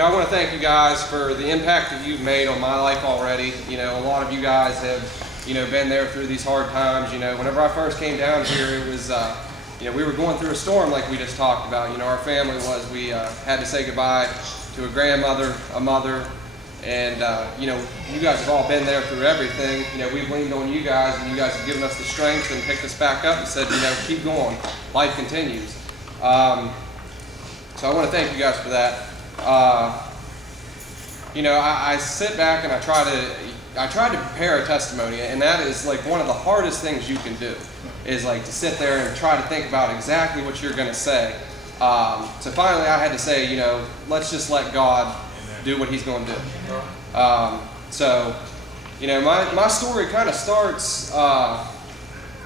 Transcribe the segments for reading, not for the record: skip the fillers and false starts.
I want to thank you guys for the impact that you've made on my life already. A lot of you guys have, been there through these hard times. Whenever I first came down here, it was, we were going through a storm like we just talked about. Our family we had to say goodbye to a grandmother, a mother, and, you guys have all been there through everything. We've leaned on you guys, and you guys have given us the strength and picked us back up and said, keep going. Life continues. So I want to thank you guys for that. I sit back and I try to prepare a testimony, and that is like one of the hardest things you can do, is like to sit there and try to think about exactly what you're going to say. So finally I had to say, let's just let God do what he's going to do. My story kind of starts, I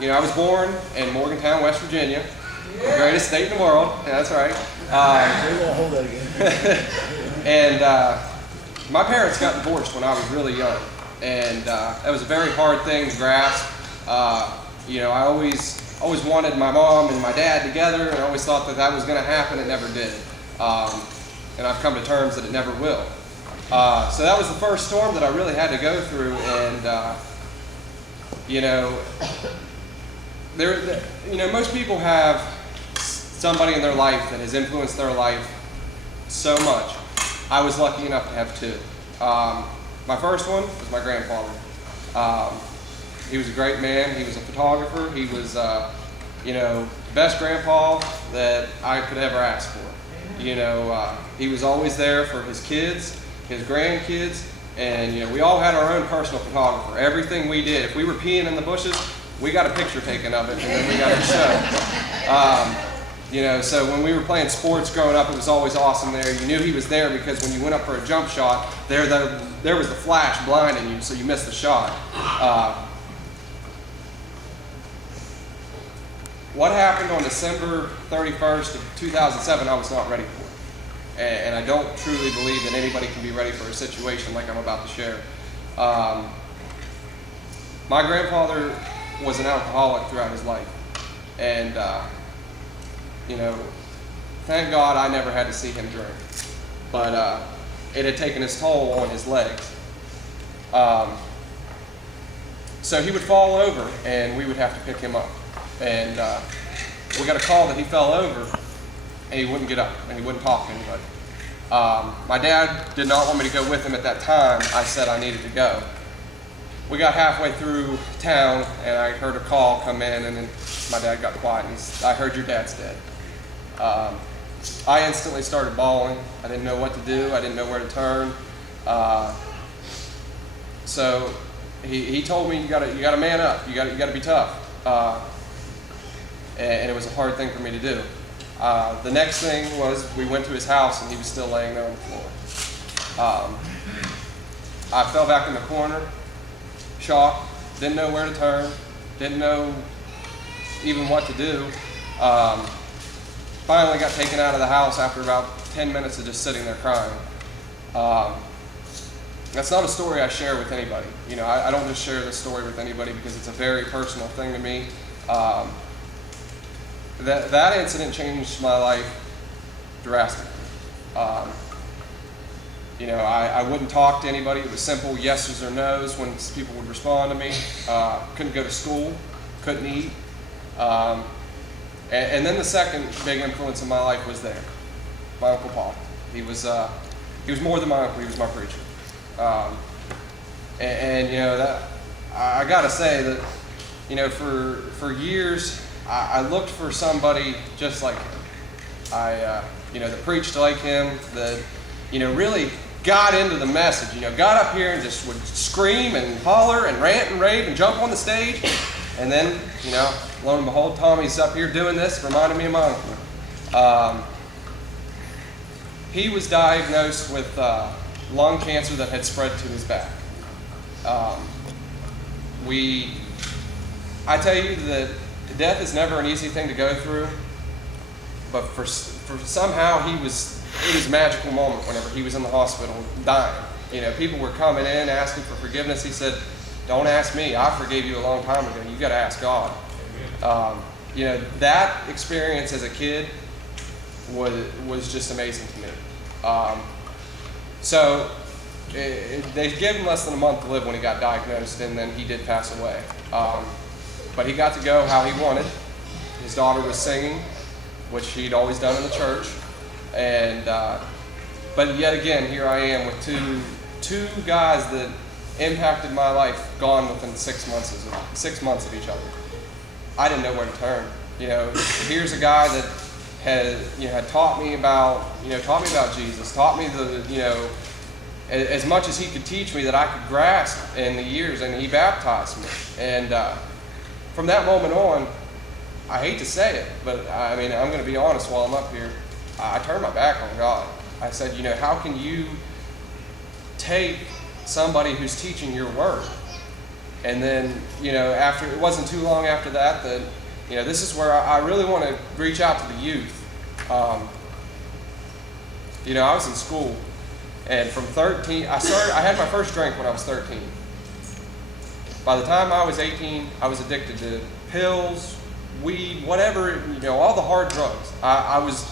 was born in Morgantown, West Virginia, the greatest state in the world. Yeah, that's right. We won't hold that again. And my parents got divorced when I was really young, and that was a very hard thing to grasp. I always wanted my mom and my dad together, and I always thought that was going to happen. It never did, and I've come to terms that it never will. So that was the first storm that I really had to go through, and most people have somebody in their life that has influenced their life so much. I was lucky enough to have two. My first one was my grandfather. He was a great man. He was a photographer. He was, the best grandpa that I could ever ask for. He was always there for his kids, his grandkids, and we all had our own personal photographer. Everything we did, if we were peeing in the bushes, we got a picture taken of it, and then we got it shown. So when we were playing sports growing up, it was always awesome there. You knew he was there because when you went up for a jump shot, there was the flash blinding you, so you missed the shot. What happened on December 31st of 2007, I was not ready for. And I don't truly believe that anybody can be ready for a situation like I'm about to share. My grandfather was an alcoholic throughout his life. And, thank God I never had to see him drink. But it had taken its toll on his legs. So he would fall over, and we would have to pick him up. And we got a call that he fell over, and he wouldn't get up, and he wouldn't talk to anybody. My dad did not want me to go with him at that time. I said I needed to go. We got halfway through town, and I heard a call come in, and then my dad got quiet, and I heard your dad's dead. I instantly started bawling. I didn't know what to do. I didn't know where to turn. So he told me, you got to man up. You got to be tough. And it was a hard thing for me to do. The next thing was we went to his house, and he was still laying there on the floor. I fell back in the corner, shocked, didn't know where to turn, didn't know even what to do. Finally got taken out of the house after about 10 minutes of just sitting there crying. That's not a story I share with anybody. I don't just share this story with anybody because it's a very personal thing to me. That incident changed my life drastically. I wouldn't talk to anybody. It was simple yeses or nos when people would respond to me. Couldn't go to school, couldn't eat. And then the second big influence in my life was there, my Uncle Paul. He was more than my uncle. He was my preacher. That I gotta say that for years I looked for somebody just like him. That preached like him, that really got into the message. Got up here and just would scream and holler and rant and rave and jump on the stage, and then lo and behold, Tommy's up here doing this, reminding me of my uncle. He was diagnosed with lung cancer that had spread to his back. I tell you that death is never an easy thing to go through, but for somehow it was a magical moment whenever he was in the hospital dying. People were coming in asking for forgiveness. He said, "Don't ask me. I forgave you a long time ago. You got to ask God." That experience as a kid was just amazing to me. So they gave him less than a month to live when he got diagnosed, and then he did pass away. But he got to go how he wanted. His daughter was singing, which he'd always done in the church. And but yet again, here I am with two guys that impacted my life gone within 6 months of each other. I didn't know where to turn. Here's a guy that had taught me about Jesus, taught me as much as he could teach me that I could grasp in the years, and he baptized me. And from that moment on, I hate to say it, but I mean, I'm going to be honest while I'm up here. I turned my back on God. I said, how can you take somebody who's teaching your word? And then, after it wasn't too long after that, this is where I really want to reach out to the youth. I was in school, and from 13, I had my first drink when I was 13. By the time I was 18, I was addicted to pills, weed, whatever, all the hard drugs. I was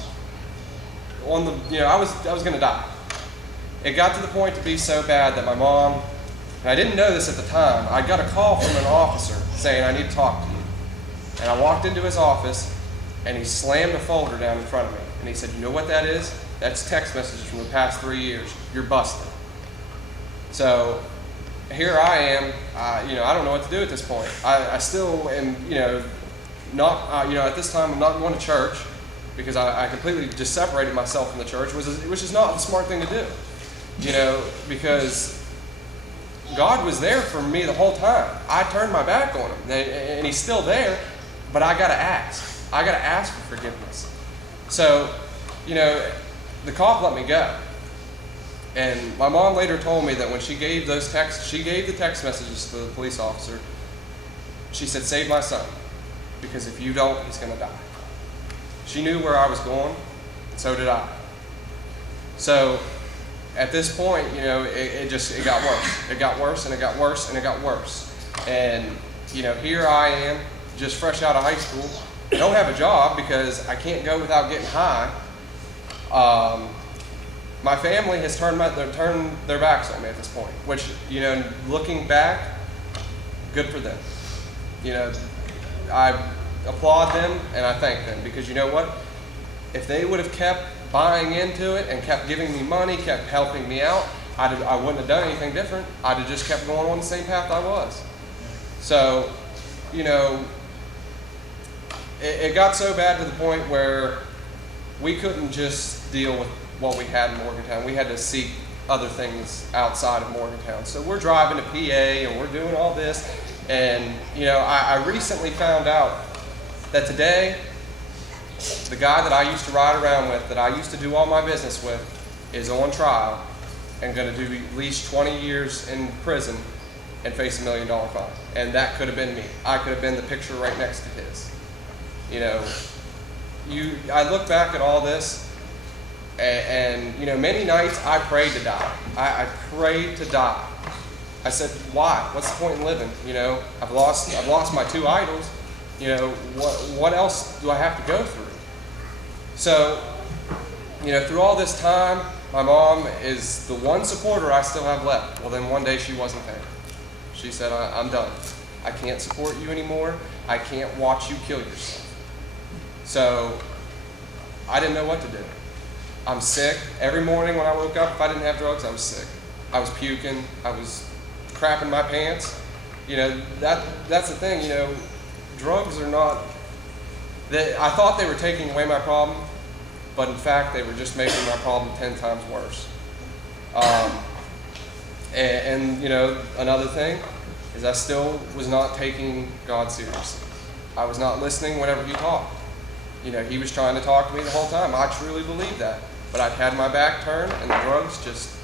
on the, I was going to die. It got to the point to be so bad that my mom, and I didn't know this at the time, I got a call from an officer saying, I need to talk to you. And I walked into his office, and he slammed a folder down in front of me. And he said, you know what that is? That's text messages from the past 3 years. You're busted. So here I am, I don't know what to do at this point. I still am, not, at this time I'm not going to church because I completely just separated myself from the church, which is not the smart thing to do, because God was there for me the whole time. I turned my back on him, and he's still there, but I got to ask. I got to ask for forgiveness. So, the cop let me go. And my mom later told me that when she gave the text messages to the police officer, she said, save my son, because if you don't, he's going to die. She knew where I was going, and so did I. So at this point, it got worse. It got worse, and it got worse, and it got worse. And, here I am, just fresh out of high school. I don't have a job because I can't go without getting high. My family has turned their backs on me at this point, which, looking back, good for them. I applaud them and I thank them, because you know what? If they would have kept buying into it and kept giving me money, kept helping me out, I wouldn't have done anything different. I'd have just kept going on the same path I was. So, it got so bad to the point where we couldn't just deal with what we had in Morgantown. We had to seek other things outside of Morgantown. So we're driving to PA and we're doing all this. And, I recently found out that today, the guy that I used to ride around with, that I used to do all my business with, is on trial and going to do at least 20 years in prison and face $1 million fine. And that could have been me. I could have been the picture right next to his. I look back at all this, and many nights I prayed to die. I prayed to die. I said, why? What's the point in living? I've lost my two idols. What else do I have to go through? So, through all this time, my mom is the one supporter I still have left. Well, then one day she wasn't there. She said, I'm done. I can't support you anymore. I can't watch you kill yourself. So, I didn't know what to do. I'm sick. Every morning when I woke up, if I didn't have drugs, I was sick. I was puking. I was crapping my pants. That's the thing, drugs are not, I thought they were taking away my problem, but in fact, they were just making my problem 10 times worse. Another thing is I still was not taking God seriously. I was not listening whenever he talked. He was trying to talk to me the whole time. I truly believe that. But I'd had my back turned, and the drugs just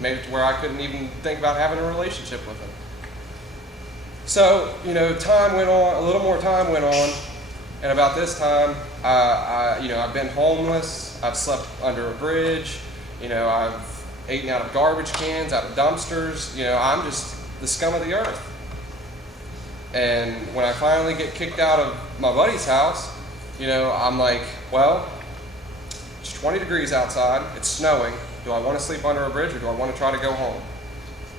made it to where I couldn't even think about having a relationship with him. So, time went on, a little more time went on, and about this time, I've been homeless, I've slept under a bridge, I've eaten out of garbage cans, out of dumpsters, I'm just the scum of the earth. And when I finally get kicked out of my buddy's house, I'm like, well, it's 20 degrees outside, it's snowing, Do I want to sleep under a bridge, or do I want to try to go home?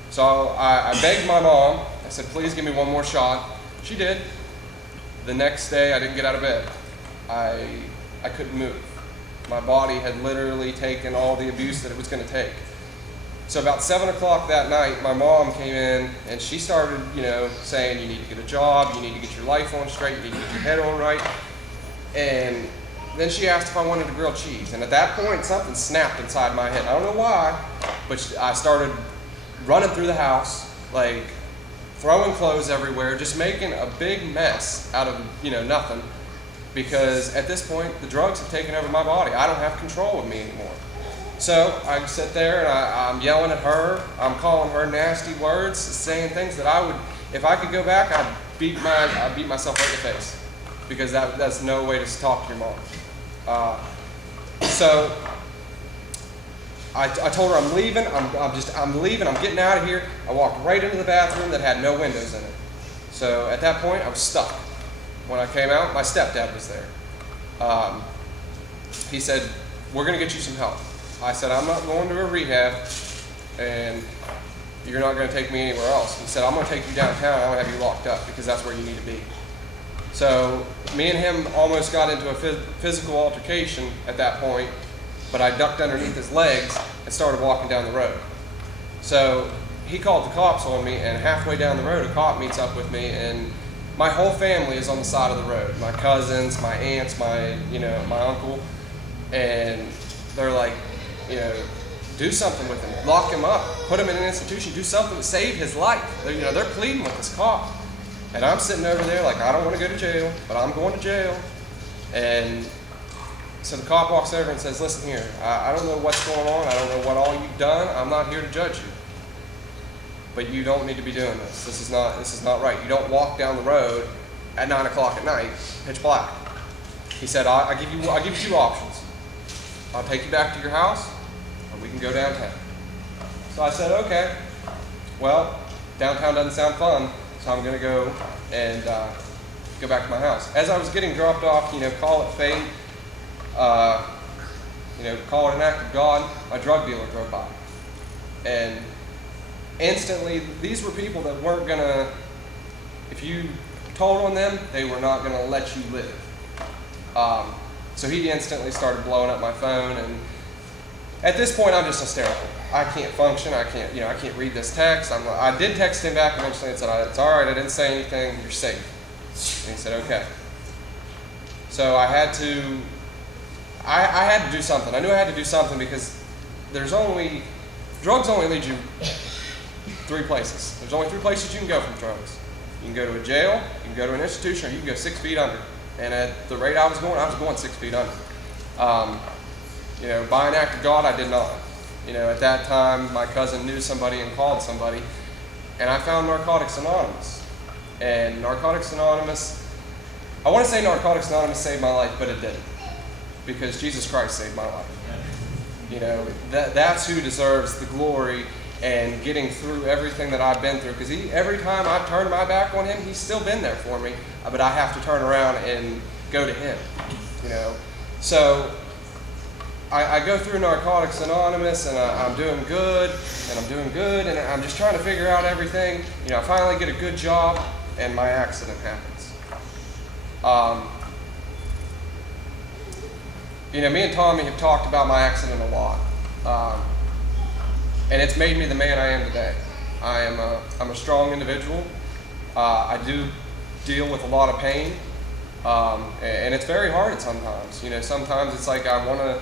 So I begged my mom. I said, please give me one more shot. She did. The next day, I didn't get out of bed. I couldn't move. My body had literally taken all the abuse that it was going to take. So about 7 o'clock that night, my mom came in and she started, saying, you need to get a job, you need to get your life on straight, you need to get your head on right. And then she asked if I wanted a grilled cheese. And at that point, something snapped inside my head. I don't know why, but I started running through the house, like throwing clothes everywhere, just making a big mess out of, nothing. Because at this point, the drugs have taken over my body. I don't have control of me anymore. So I sit there and I'm yelling at her. I'm calling her nasty words, saying things that I would, if I could go back, I'd beat myself right in the face, because that's no way to talk to your mom. So I told her I'm leaving. I'm leaving. I'm getting out of here. I walked right into the bathroom that had no windows in it. So at that point, I was stuck. When I came out, my stepdad was there. He said, we're going to get you some help. I said, I'm not going to a rehab, and you're not going to take me anywhere else. He said, I'm going to take you downtown. I'm going to have you locked up, because that's where you need to be. So me and him almost got into a physical altercation at that point, but I ducked underneath his legs and started walking down the road. So he called the cops on me, and halfway down the road, a cop meets up with me, and my whole family is on the side of the road. My cousins, my aunts, my uncle, and they're like, do something with him, lock him up, put him in an institution, do something to save his life. They're pleading with this cop. And I'm sitting over there like, I don't want to go to jail, but I'm going to jail. And so the cop walks over and says, listen here, I don't know what's going on. I don't know what all you've done. I'm not here to judge you. But you don't need to be doing this. This is not right. You don't walk down the road at 9 o'clock at night, pitch black. He said, I'll give you two options. I'll take you back to your house, or we can go downtown. So I said, okay. Well, downtown doesn't sound fun, so I'm going to go and go back to my house. As I was getting dropped off, call it fate, call it an act of God, my drug dealer drove by. And instantly, these were people that weren't going to, if you told on them, they were not going to let you live. So he instantly started blowing up my phone, and at this point, I'm just hysterical. I can't function. I can't read this text. I did text him back eventually and said, it's all right. I didn't say anything. You're safe. And he said, okay. So I had to do something. I knew I had to do something, because drugs only lead you 3 places. There's only 3 places you can go from drugs. You can go to a jail, you can go to an institution, or you can go 6 feet under. And at the rate I was going 6 feet under. By an act of God, I did not. At that time, my cousin knew somebody and called somebody, and I found Narcotics Anonymous. And Narcotics Anonymous, I want to say Narcotics Anonymous saved my life, but it didn't, because Jesus Christ saved my life. That's who deserves the glory and getting through everything that I've been through, because every time I've turned my back on him, he's still been there for me, but I have to turn around and go to him. So I go through Narcotics Anonymous, and I'm doing good, and I'm just trying to figure out everything. I finally get a good job, and my accident happens. Me and Tommy have talked about my accident a lot. And it's made me the man I am today. I'm a strong individual. I do deal with a lot of pain, and it's very hard sometimes. Sometimes it's like I want to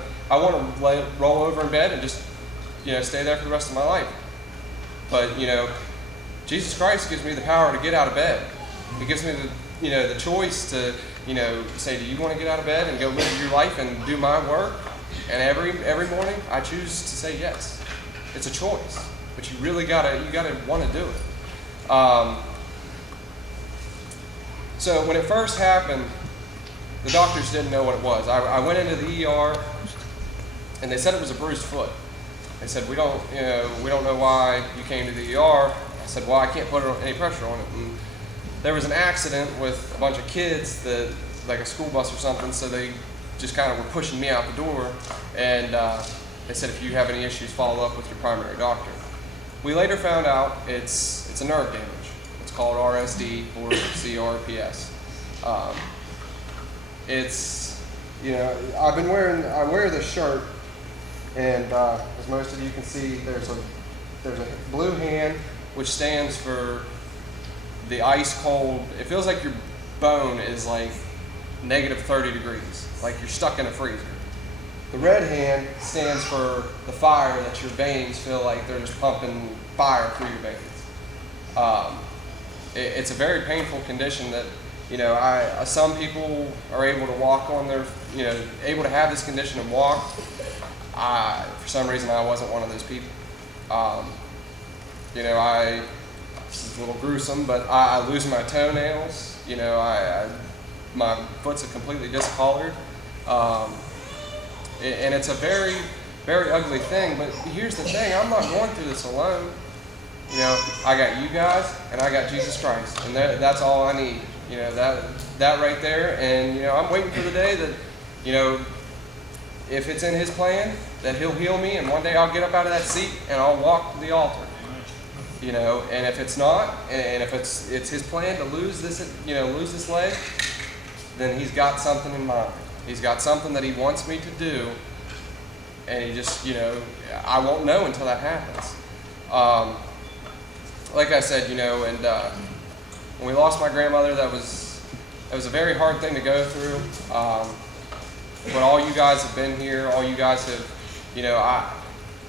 roll over in bed and just stay there for the rest of my life. But Jesus Christ gives me the power to get out of bed. He gives me the choice to say, do you want to get out of bed and go live your life and do my work? And every morning I choose to say yes. It's a choice, but you really gotta want to do it. So when it first happened, the doctors didn't know what it was. I went into the ER, and they said it was a bruised foot. They said, we don't know why you came to the ER. I said, well, I can't put any pressure on it. And there was an accident with a bunch of kids, like a school bus or something, so they just kind of were pushing me out the door, and they said if you have any issues, follow up with your primary doctor. We later found out it's a nerve damage. It's called RSD or CRPS. It's, you know, I wear this shirt, and as most of you can see, there's a blue hand, which stands for the ice cold. It feels like your bone is like negative 30 degrees, like you're stuck in a freezer. The red hand stands for the fire, that your veins feel like they're just pumping fire through your veins. It's a very painful condition that, you know, some people are able to walk on their, you know, able to have this condition and walk. For some reason, I wasn't one of those people. You know, this is a little gruesome, but I lose my toenails. You know, my foot's completely discolored. And it's a very, very ugly thing, but here's the thing, I'm not going through this alone. You know, I got you guys, and I got Jesus Christ, and that's all I need. You know, that right there, and, you know, I'm waiting for the day that, you know, if it's in His plan, that He'll heal me, and one day I'll get up out of that seat, and I'll walk to the altar. You know, and if it's not, and if it's His plan to lose this leg, then He's got something in mind. He's got something that He wants me to do, and He just, you know, I won't know until that happens. Like I said, you know, and when we lost my grandmother, it was a very hard thing to go through. But all you guys have been here, all you guys have, you know,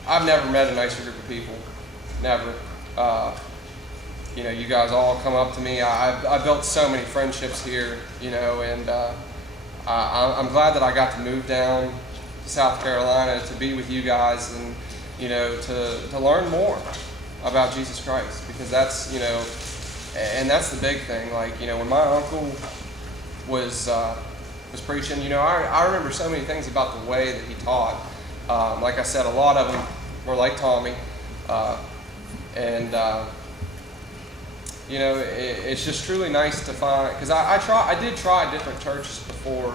I've never met a nicer group of people, never. You know, you guys all come up to me. I built so many friendships here, you know, and I'm glad that I got to move down to South Carolina to be with you guys, and, you know, to learn more about Jesus Christ, because that's, you know, and that's the big thing. Like, you know, when my uncle was preaching, you know, I remember so many things about the way that he taught. Like I said, a lot of them were like Tommy, and you know, it's just truly nice to find, because I did try different churches before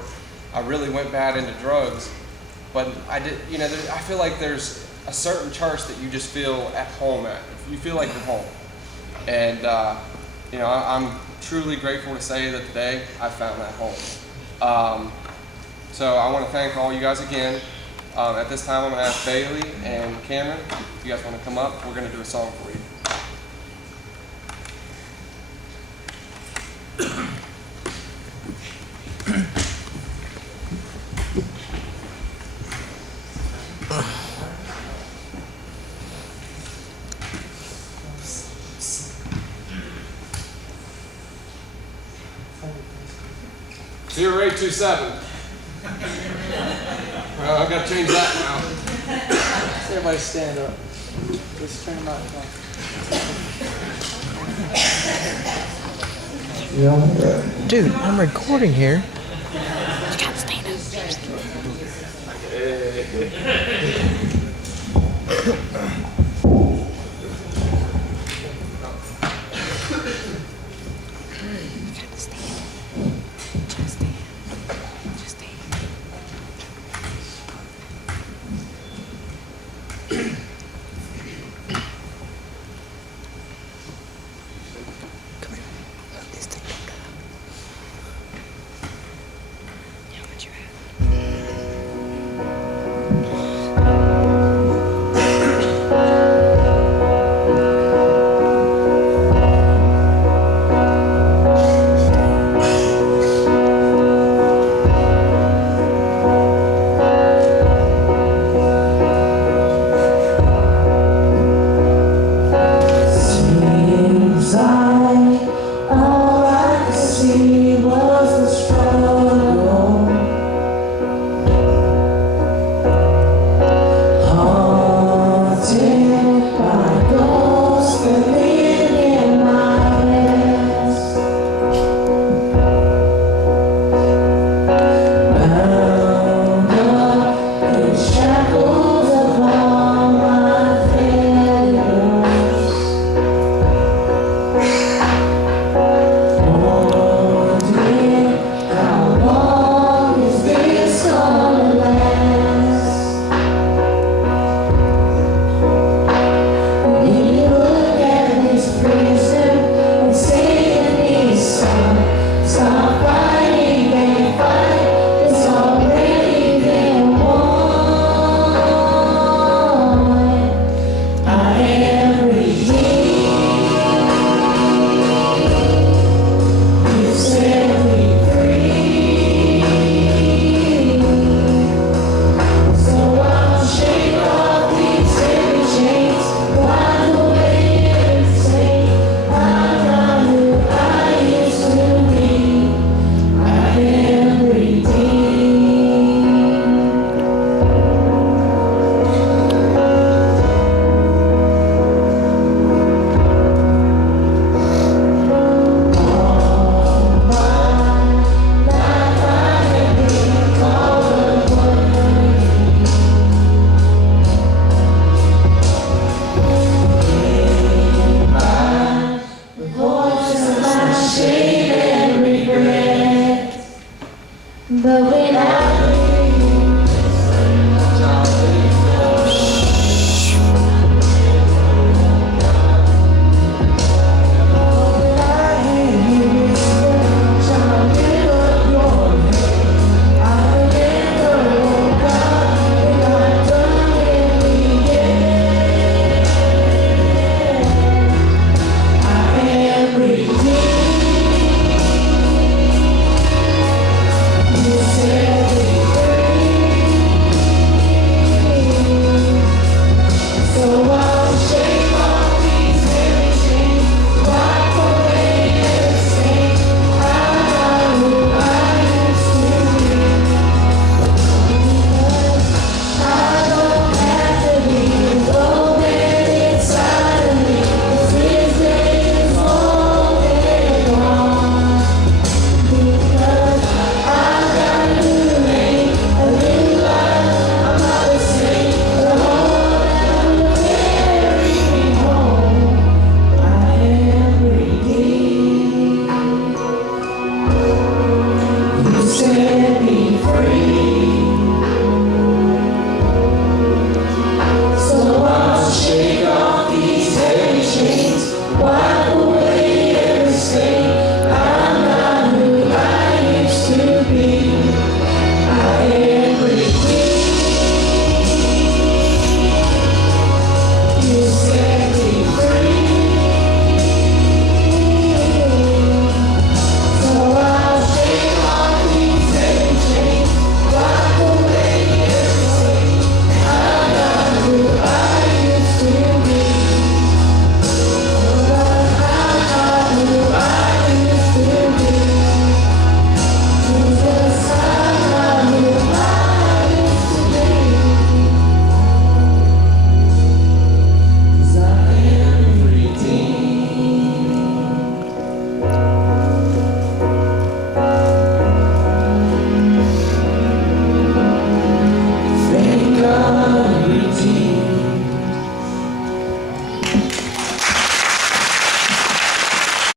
I really went bad into drugs, but you know, I feel like there's a certain church that you just feel at home at. You feel like you're home, and you know, I'm truly grateful to say that today I found that home. So I want to thank all you guys again. At this time, I'm going to ask Bailey and Cameron, if you guys want to come up, we're going to do a song for you. Zero 0827. Well, I've got to change that now. Everybody stand up. Just turn them out. Dude, I'm recording here. You gotta stand up.